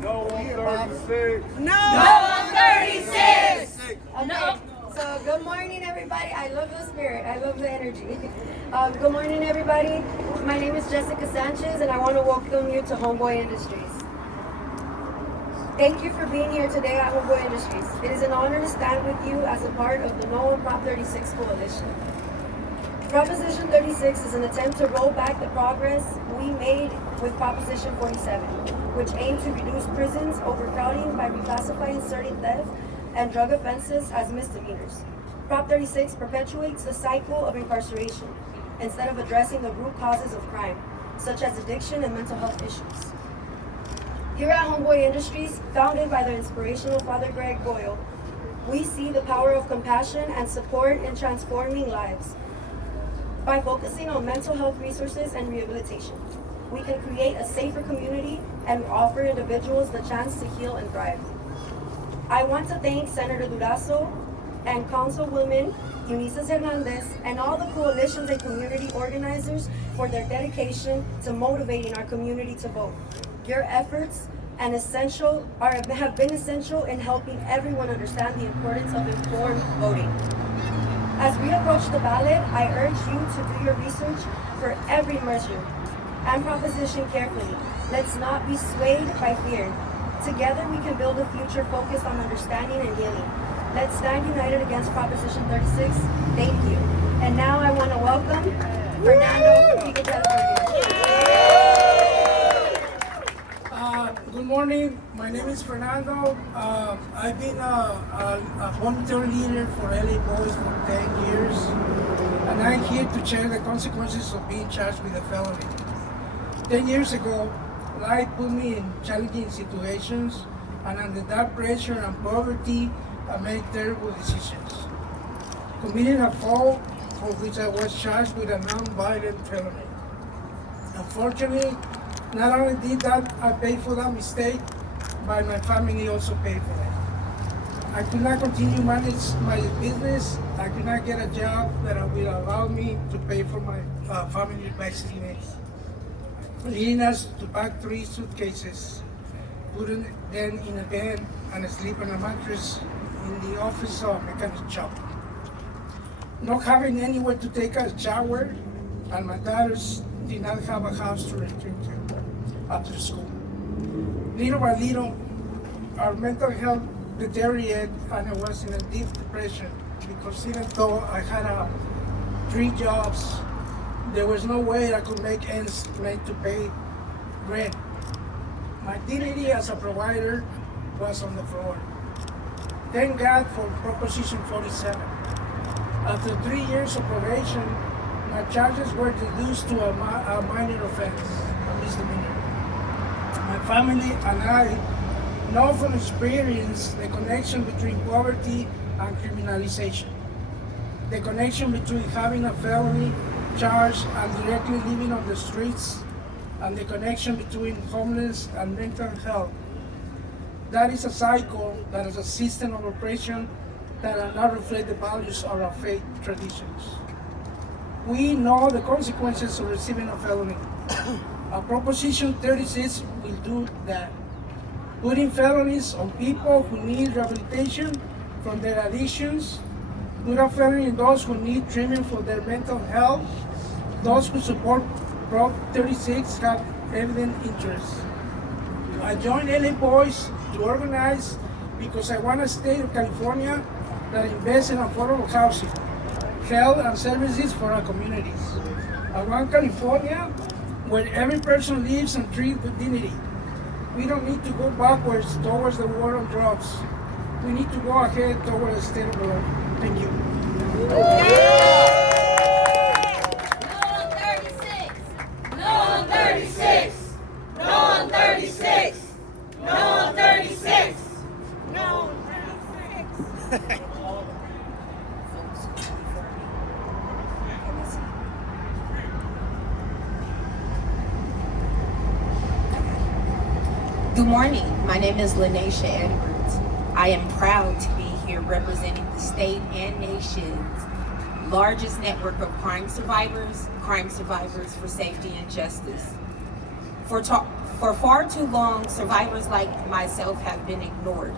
No on 36. No on 36. Okay. So good morning, everybody. I love the spirit. I love the energy. Good morning, everybody. My name is Jessica Sanchez, and I want to welcome you to Homeboy Industries. Thank you for being here today at Homeboy Industries. It is an honor to stand with you as a part of the No on Prop 36 coalition. Proposition 36 is an attempt to roll back the progress we made with Proposition 47, which aimed to reduce prisons overcrowding by reclassifying certain theft and drug offenses as misdemeanors. Prop 36 perpetuates the cycle of incarceration instead of addressing the root causes of crime, such as addiction and mental health issues. Here at Homeboy Industries, founded by the inspirational Father Boyle, we see the power of compassion and support in transforming lives. By focusing on mental health resources and rehabilitation, we can create a safer community and offer individuals the chance to heal and thrive. I want to thank Senator Durazo and Councilwoman Eunisses Hernandez and all the coalitions and community organizers for their dedication to motivating our community to vote. Your efforts have been essential in helping everyone understand the importance of informed voting. As we approach the ballot, I urge you to do your research for every measure and proposition carefully. Let's not be swayed by fear. Together we can build a future focused on understanding and healing. Let's stand united against Proposition 36. Thank you. And now I want to welcome Fernando, PICO President. Good morning. My name is Fernando. I've been a volunteer leader for LA Boys for 10 years, and I'm here to share the consequences of being charged with a felony. 10 years ago, life put me in challenging situations, and under that pressure and poverty, I made terrible decisions. Committed a fault for which I was charged with a non-violent felony. Unfortunately, not only did that I paid for that mistake, but my family also paid for it. I could not continue manage my business. I could not get a job that will allow me to pay for my family basic needs, leading us to pack 3 suitcases, putting them in a bed and sleep on a mattress in the office of a mechanic shop. Not having anywhere to take a shower, and my daughters did not have a house to return to after school. Little by little, our mental health deteriorated, and I was in a deep depression because even though I had 3 jobs, there was no way I could make ends meet to pay rent. My dignity as a provider was on the floor. Thank God for Proposition 47. After 3 years of probation, my charges were reduced to a minor offense, a misdemeanor. My family and I know from experience the connection between poverty and criminalization, the connection between having a felony charge and directly living on the streets, and the connection between homeless and mental health. That is a cycle, that is a system of oppression that does not reflect the values of our faith traditions. We know the consequences of receiving a felony. A Proposition 36 will do that, putting felonies on people who need rehabilitation from their addictions, put a felony on those who need treatment for their mental health. Those who support Prop 36 have evident interest. I joined LA Boys to organize because I want a state of California that invests in affordable housing, health and services for our communities. I want California where every person lives and treated with dignity. We don't need to go backwards towards the war on drugs. We need to go ahead towards a state of the law. Thank you. No on 36. No on 36. No on 36. No on 36. Good morning. My name is LaNaisha. I am proud to be here representing the state and nation's largest network of crime survivors for safety and justice. For For far too long, survivors like myself have been ignored.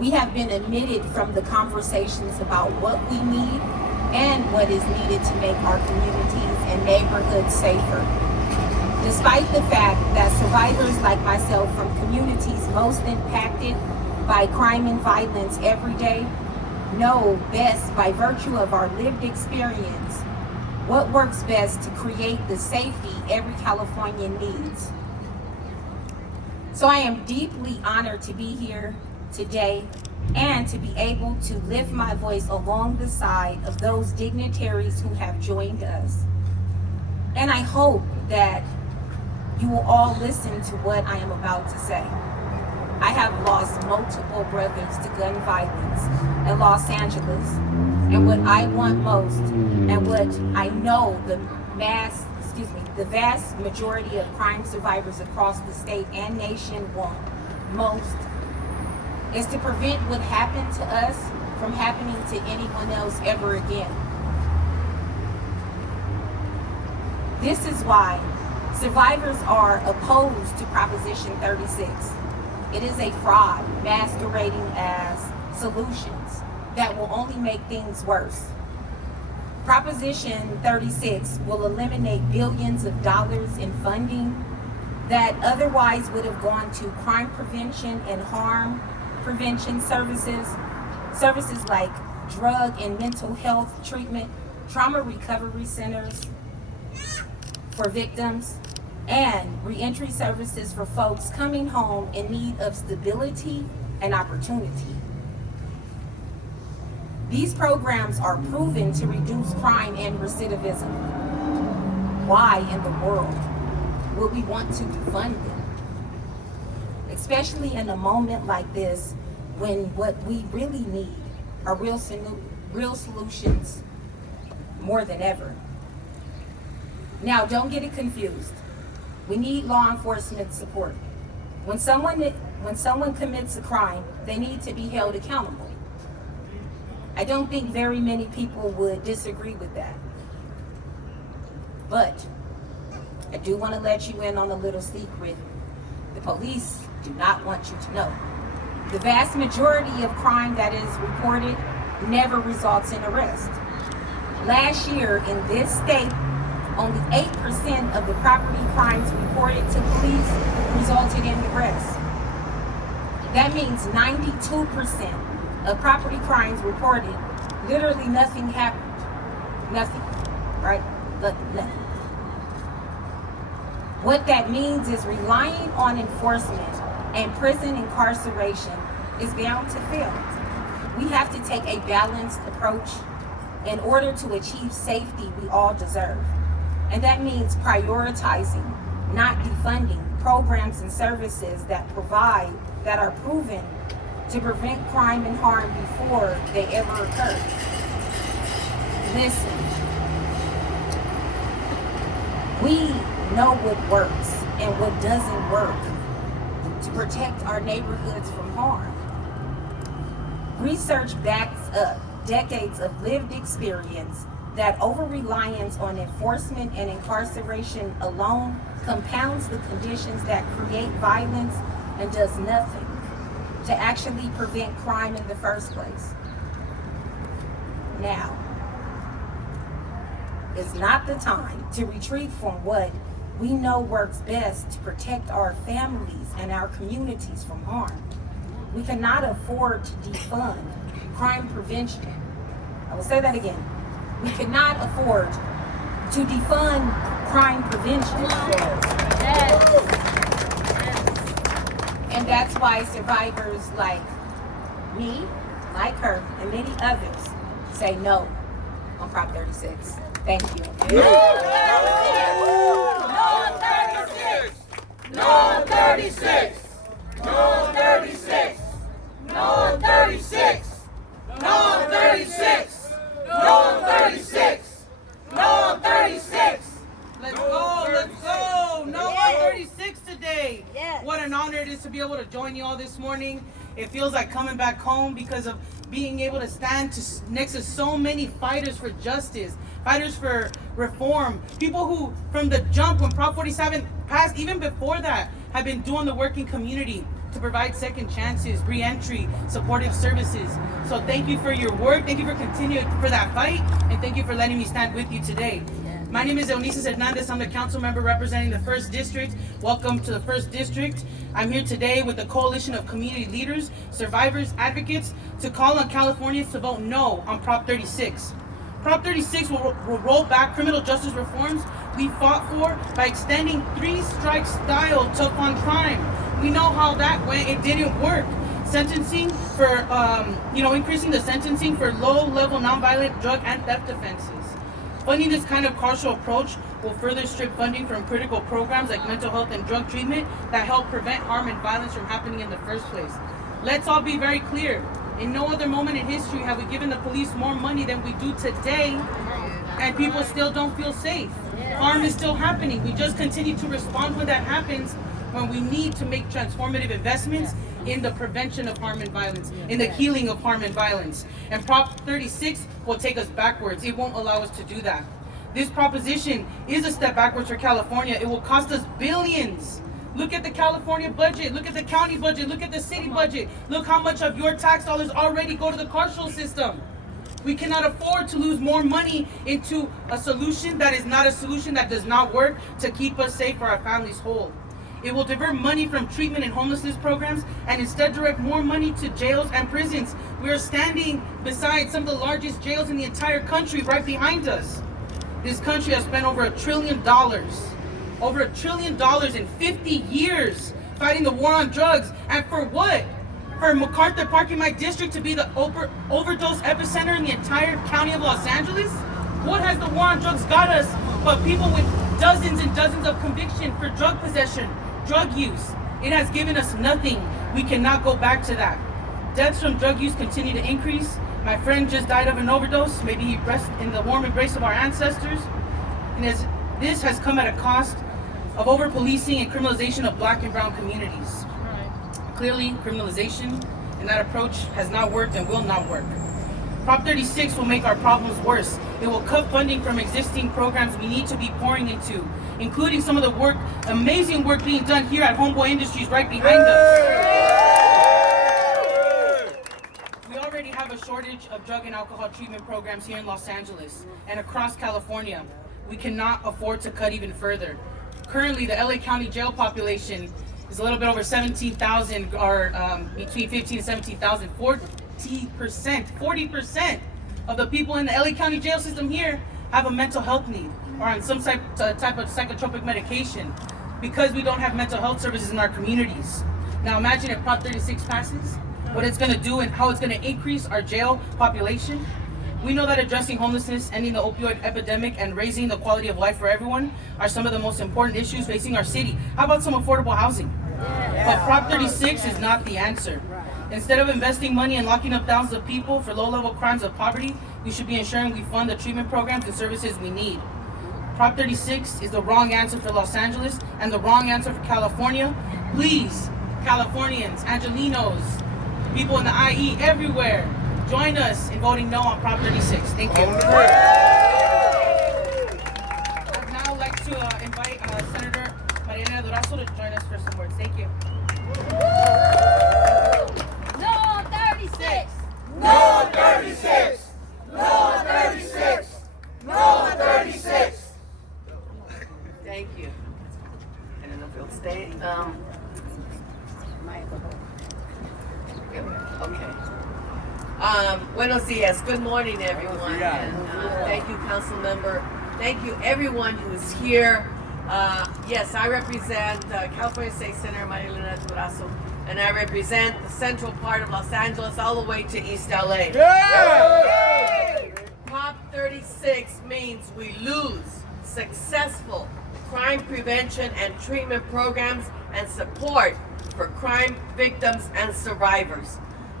We have been omitted from the conversations about what we need and what is needed to make our communities and neighborhoods safer. Despite the fact that survivors like myself from communities most impacted by crime and violence every day know best by virtue of our lived experience what works best to create the safety every Californian needs. So I am deeply honored to be here today and to be able to lift my voice along the side of those dignitaries who have joined us. And I hope that you will all listen to what I am about to say. I have lost multiple brothers to gun violence in Los Angeles, and what I want most, and what I know the vast majority of crime survivors across the state and nation want most, is to prevent what happened to us from happening to anyone else ever again. This is why survivors are opposed to Proposition 36. It is a fraud masquerading as solutions that will only make things worse. Proposition 36 will eliminate billions of dollars in funding that otherwise would have gone to crime prevention and harm prevention services like drug and mental health treatment, trauma recovery centers for victims, and reentry services for folks coming home in need of stability and opportunity. These programs are proven to reduce crime and recidivism. Why in the world would we want to defund them? Especially in a moment like this, when what we really need are real solutions more than ever. Now, don't get it confused. We need law enforcement support. When someone commits a crime, they need to be held accountable. I don't think very many people would disagree with that. But I do want to let you in on a little secret. The police do not want you to know. The vast majority of crime that is reported never results in arrest. Last year in this state, only 8% of the property crimes reported to police resulted in arrest. That means 92% of property crimes reported, literally nothing happened. Nothing, right? Nothing. What that means is relying on enforcement and prison incarceration is bound to fail. We have to take a balanced approach in order to achieve safety we all deserve. And that means prioritizing, not defunding, programs and services that are proven to prevent crime and harm before they ever occur. Listen, we know what works and what doesn't work to protect our neighborhoods from harm. Research backs up decades of lived experience that over-reliance on enforcement and incarceration alone compounds the conditions that create violence and does nothing to actually prevent crime in the first place. Now is not the time to retreat from what we know works best to protect our families and our communities from harm. We cannot afford to defund crime prevention. I will say that again. We cannot afford to defund crime prevention. And that's why survivors like me, like her, and many others say no on Prop 36. Thank you. No 36! No 36! No 36! No 36! No 36! No 36! No 36! Let's go, let's go. No 136 today. Yes. What an honor it is to be able to join you all this morning. It feels like coming back home because of being able to stand next to so many fighters for justice, fighters for reform, people who from the jump when Prop 47 passed, even before that, have been doing the work in community to provide second chances, re-entry, supportive services. So thank you for your work, thank you for continuing for that fight, and thank you for letting me stand with you today. My name is Eunisses Hernandez. I'm the council member representing the 1st District. Welcome to the 1st District. I'm here today with a coalition of community leaders, survivors, advocates to call on Californians to vote no on Prop 36. Prop 36 will roll back criminal justice reforms we fought for by extending 3-strike style to fund crime. We know how that went. It didn't work. Sentencing for, increasing the sentencing for low-level nonviolent drug and theft offenses. Funding this kind of carceral approach will further strip funding from critical programs like mental health and drug treatment that help prevent harm and violence from happening in the first place. Let's all be very clear. In no other moment in history have we given the police more money than we do today, and people still don't feel safe. Harm is still happening. We just continue to respond when that happens, when we need to make transformative investments in the prevention of harm and violence, in the healing of harm and violence. And Prop 36 will take us backwards. It won't allow us to do that. This proposition is a step backwards for California. It will cost us billions. Look at the California budget, look at the county budget, look at the city budget. Look how much of your tax dollars already go to the carceral system. We cannot afford to lose more money into a solution that is not a solution, that does not work to keep us safe or our families whole. It will divert money from treatment and homelessness programs and instead direct more money to jails and prisons. We are standing beside some of the largest jails in the entire country right behind us. This country has spent over $1 trillion in 50 years fighting the war on drugs. And for what? For MacArthur Park in my district to be the overdose epicenter in the entire county of Los Angeles? What has the war on drugs got us but people with dozens and dozens of conviction for drug possession, drug use? It has given us nothing. We cannot go back to that. Deaths from drug use continue to increase. My friend just died of an overdose. Maybe he rests in the warm embrace of our ancestors. And this has come at a cost of over-policing and criminalization of Black and brown communities. Clearly, criminalization and that approach has not worked and will not work. Prop 36 will make our problems worse. It will cut funding from existing programs we need to be pouring into, including some of the work, amazing work being done here at Homeboy Industries right behind us. We already have a shortage of drug and alcohol treatment programs here in Los Angeles and across California. We cannot afford to cut even further. Currently, the LA County jail population is a little bit over 17,000, or between 15 and 17,000. 40% of the people in the LA County jail system here have a mental health need or on some type of psychotropic medication because we don't have mental health services in our communities. Now imagine if Prop 36 passes, what it's going to do and how it's going to increase our jail population. We know that addressing homelessness, ending the opioid epidemic, and raising the quality of life for everyone are some of the most important issues facing our city. How about some affordable housing? But Prop 36 is not the answer. Instead of investing money and locking up thousands of people for low-level crimes of poverty, we should be ensuring we fund the treatment programs and services we need. Prop 36 is the wrong answer for Los Angeles and the wrong answer for California. Please, Californians, Angelinos, people in the IE, everywhere, join us in voting no on Prop 36. Thank you. I'd now like to invite Senator Durazo to join us for some words. Thank you. No 36! No 36! No 36! No 36! Thank you. I don't know if it'll stay. Okay. Buenos dias. Good morning, everyone. And thank you, Councilmember. Thank you, everyone who is here. Yes, I represent California State Senator Elena Durazo, and I represent the central part of Los Angeles all the way to East LA. Yeah! Prop 36 means we lose successful crime prevention and treatment programs and support for crime victims and survivors.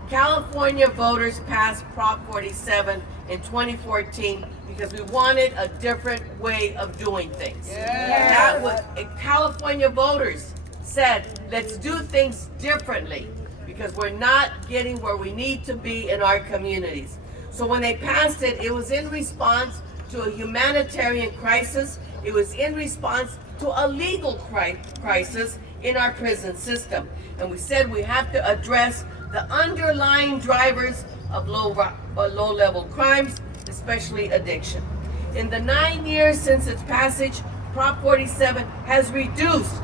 California voters passed Prop 47 in 2014 because we wanted a different way of doing things. Yeah. That was, California voters said, let's do things differently because we're not getting where we need to be in our communities. So when they passed it, it was in response to a humanitarian crisis. It was in response to a legal crisis in our prison system. And we said we have to address the underlying drivers of low-level crimes, especially addiction. In the 9 years since its passage, Prop 47 has reduced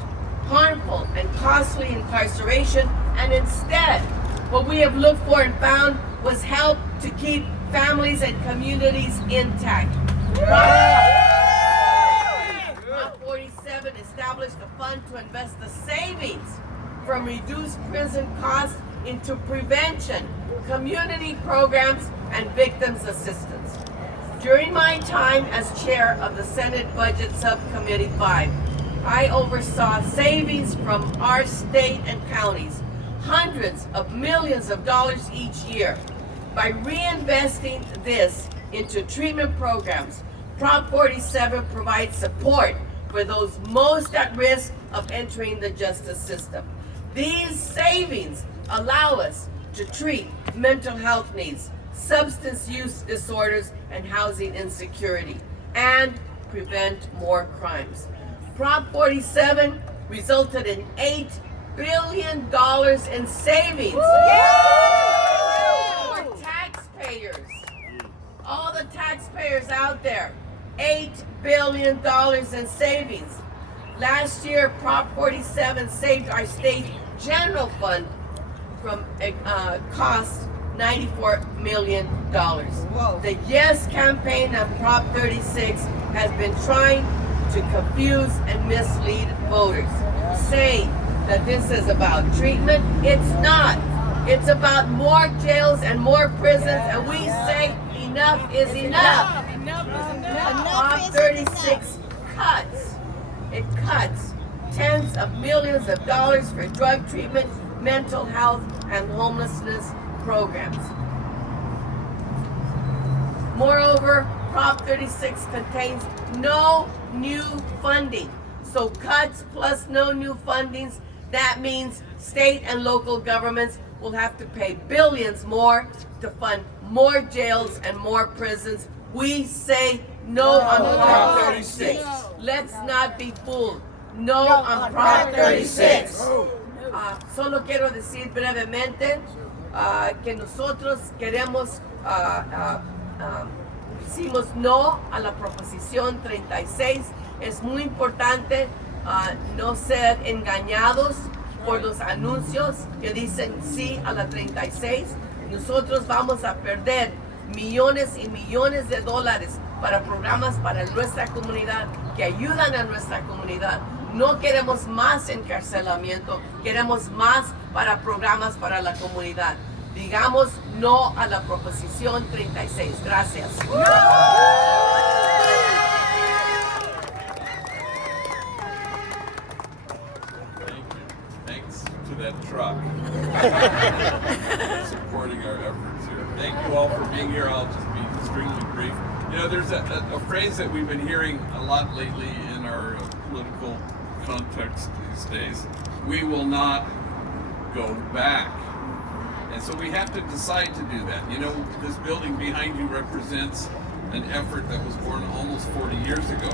harmful and costly incarceration, and instead, what we have looked for and found was help to keep families and communities intact. Prop 47 established a fund to invest the savings from reduced prison costs into prevention, community programs, and victims assistance. During my time as chair of the Senate Budget Subcommittee 5, I oversaw savings from our state and counties, hundreds of millions of dollars each year. By reinvesting this into treatment programs, Prop 47 provides support for those most at risk of entering the justice system. These savings allow us to treat mental health needs, substance use disorders, and housing insecurity, and prevent more crimes. Prop 47 resulted in $8 billion in savings for taxpayers. All the taxpayers out there, $8 billion in savings. Last year, Prop 47 saved our state general fund from cost $94 million. The Yes campaign on Prop 36 has been trying to confuse and mislead voters, saying that this is about treatment. It's not. It's about more jails and more prisons, and we say enough is enough. Prop 36 cuts. It cuts tens of millions of dollars for drug treatment, mental health, and homelessness programs. Moreover, Prop 36 contains no new funding. So cuts plus no new fundings, that means state and local governments will have to pay billions more to fund more jails and more prisons. We say no on Prop 36. Let's not be fooled. No on Prop 36. Solo quiero decir brevemente que nosotros queremos, decimos no a la proposición 36. Es muy importante no ser engañados por los anuncios que dicen sí a la 36. Nosotros vamos a perder millones y millones de dólares para programas para nuestra comunidad que ayudan a nuestra comunidad. No queremos más encarcelamiento, queremos más para programas para la comunidad. Digamos no a la proposición 36. Gracias. Thanks to that truck supporting our efforts here. Thank you all for being here. I'll just be extremely brief. You know, there's a phrase that we've been hearing a lot lately in our political context these days. We will not go back. And so we have to decide to do that. You know, this building behind you represents an effort that was born almost 40 years ago.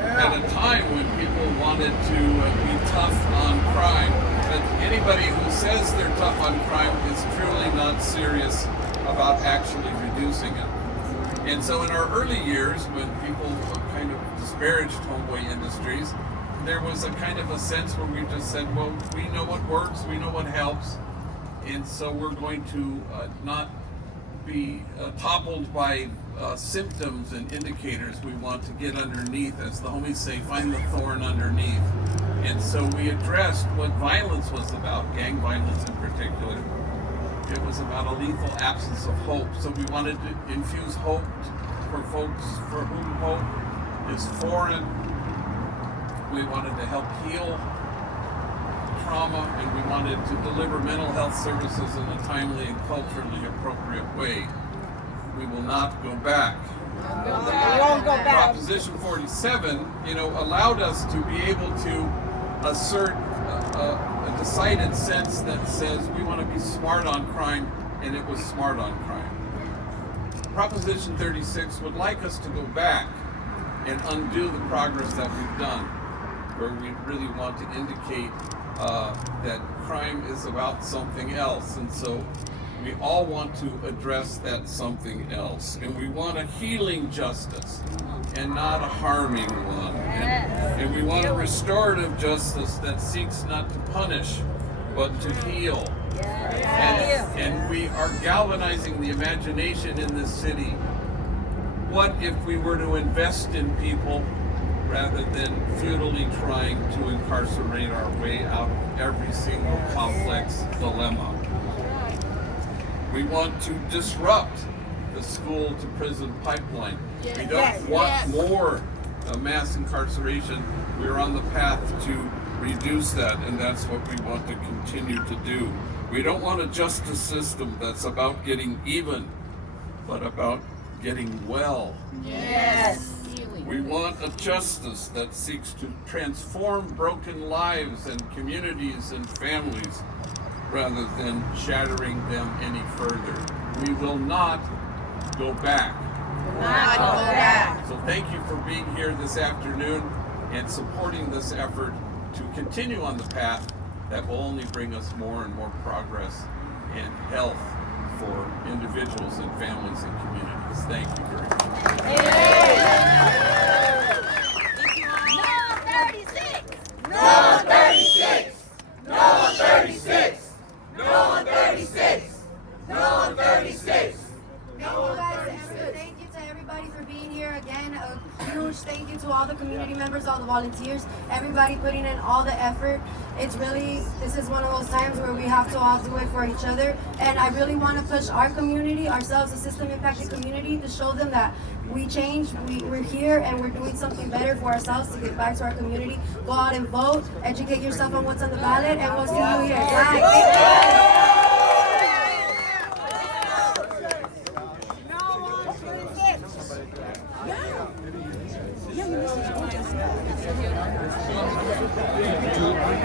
At a time when people wanted to be tough on crime. But anybody who says they're tough on crime is truly not serious about actually reducing it. And so in our early years, when people kind of disparaged Homeboy Industries, there was a kind of a sense where we just said, well, we know what works, we know what helps, and so we're going to not be toppled by symptoms and indicators. We want to get underneath, as the homies say, find the thorn underneath. And so we addressed what violence was about, gang violence in particular. It was about a lethal absence of hope. So we wanted to infuse hope for folks for whom hope is foreign. We wanted to help heal trauma, and we wanted to deliver mental health services in a timely and culturally appropriate way. We will not go back. We won't go back. Proposition 47, you know, allowed us to be able to assert a decided sense that says we want to be smart on crime, and it was smart on crime. Proposition 36 would like us to go back and undo the progress that we've done, where we really want to indicate that crime is about something else, and so we all want to address that something else, and we want a healing justice and not a harming one, and we want a restorative justice that seeks not to punish but to heal. And we are galvanizing the imagination in this city. What if we were to invest in people rather than futilely trying to incarcerate our way out of every single complex dilemma? We want to disrupt the school to prison pipeline. We don't want more mass incarceration. We're on the path to reduce that, and that's what we want to continue to do. We don't want a justice system that's about getting even, but about getting well. Yes. We want a justice that seeks to transform broken lives and communities and families rather than shattering them any further. We will not go back. Not go back. So thank you for being here this afternoon and supporting this effort to continue on the path that will only bring us more and more progress and health for individuals and families and communities. Thank you very much. No 36. No 36. No 36. No 36. Thank you guys, thank you to everybody for being here. Again, a huge thank you to all the community members, all the volunteers, everybody putting in all the effort. It's really, this is one of those times where we have to all do it for each other. And I really want to push our community, ourselves, the system impacted community, to show them that we changed, we're here, and we're doing something better for ourselves to give back to our community. Go out and vote, educate yourself on what's on the ballot, and we'll see you here. Bye. Thank you.